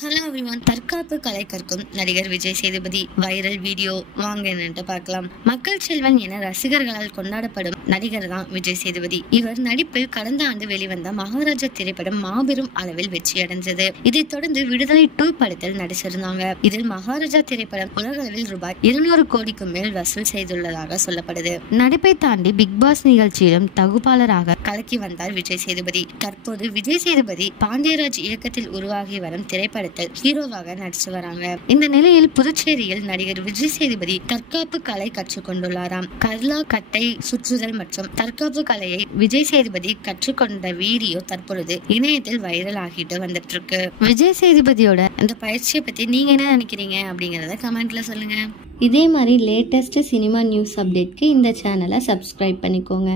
Hello everyone. தற்காப்பு கலை கற்கும் நடிகர் விஜய் சேதுபதி வைரல் வீடியோ வாங்க என்னட்டு பார்க்கலாம். மக்கள் செல்வன் என ரசிகர்களால் கொண்டாடப்படும் நடிகர் தான் விஜய் சேதுபதி. இவர் நடிப்பில் கடந்த ஆண்டு வெளிவந்த மகாராஜா திரைப்படம் மாபெரும் அளவில் வெற்றி அடைஞ்சது. இதைத் தொடர்ந்து விடுதலை 2 படத்தில் நடிச்சிருந்தாங்க. இதில் மகாராஜா திரைப்படம் உலக அளவில் ரூபாய் 200 கோடிக்கு மேல் வசூல் செய்துள்ளதாக சொல்லப்படுது. நடிப்பை தாண்டி பிக் பாஸ் நிகழ்ச்சியிலும் தகுப்பாளராக கலக்கி வந்தார் விஜய் சேதுபதி. தற்போது விஜய் சேதுபதி பாண்டியராஜ் இயக்கத்தில் உருவாகி வரும் திரைப்படம் ஹீரோவாக நடிச்சு வராங்க. இந்த நிலையில் புதுச்சேரியில் நடிகர் விஜய் சேதுபதி தற்காப்பு கலை கற்றுக்கொண்டுள்ளாராம். கர்லா கட்டை சுற்றுதல் மற்றும் தற்காப்பு கலையை விஜய் சேதுபதி கற்றுக்கொண்ட வீடியோ தற்பொழுது இணையத்தில் வைரல் ஆகிட்டு வந்துட்டு இருக்கு. விஜய் சேதுபதியோட இந்த பயிற்சியை பத்தி நீங்க என்ன நினைக்கிறீங்க அப்படிங்கறத கமெண்ட்ல சொல்லுங்க. இதே மாதிரி லேட்டஸ்ட் சினிமா நியூஸ் அப்டேட்க்கு இந்த சேனலை சப்ஸ்கிரைப் பண்ணிக்கோங்க.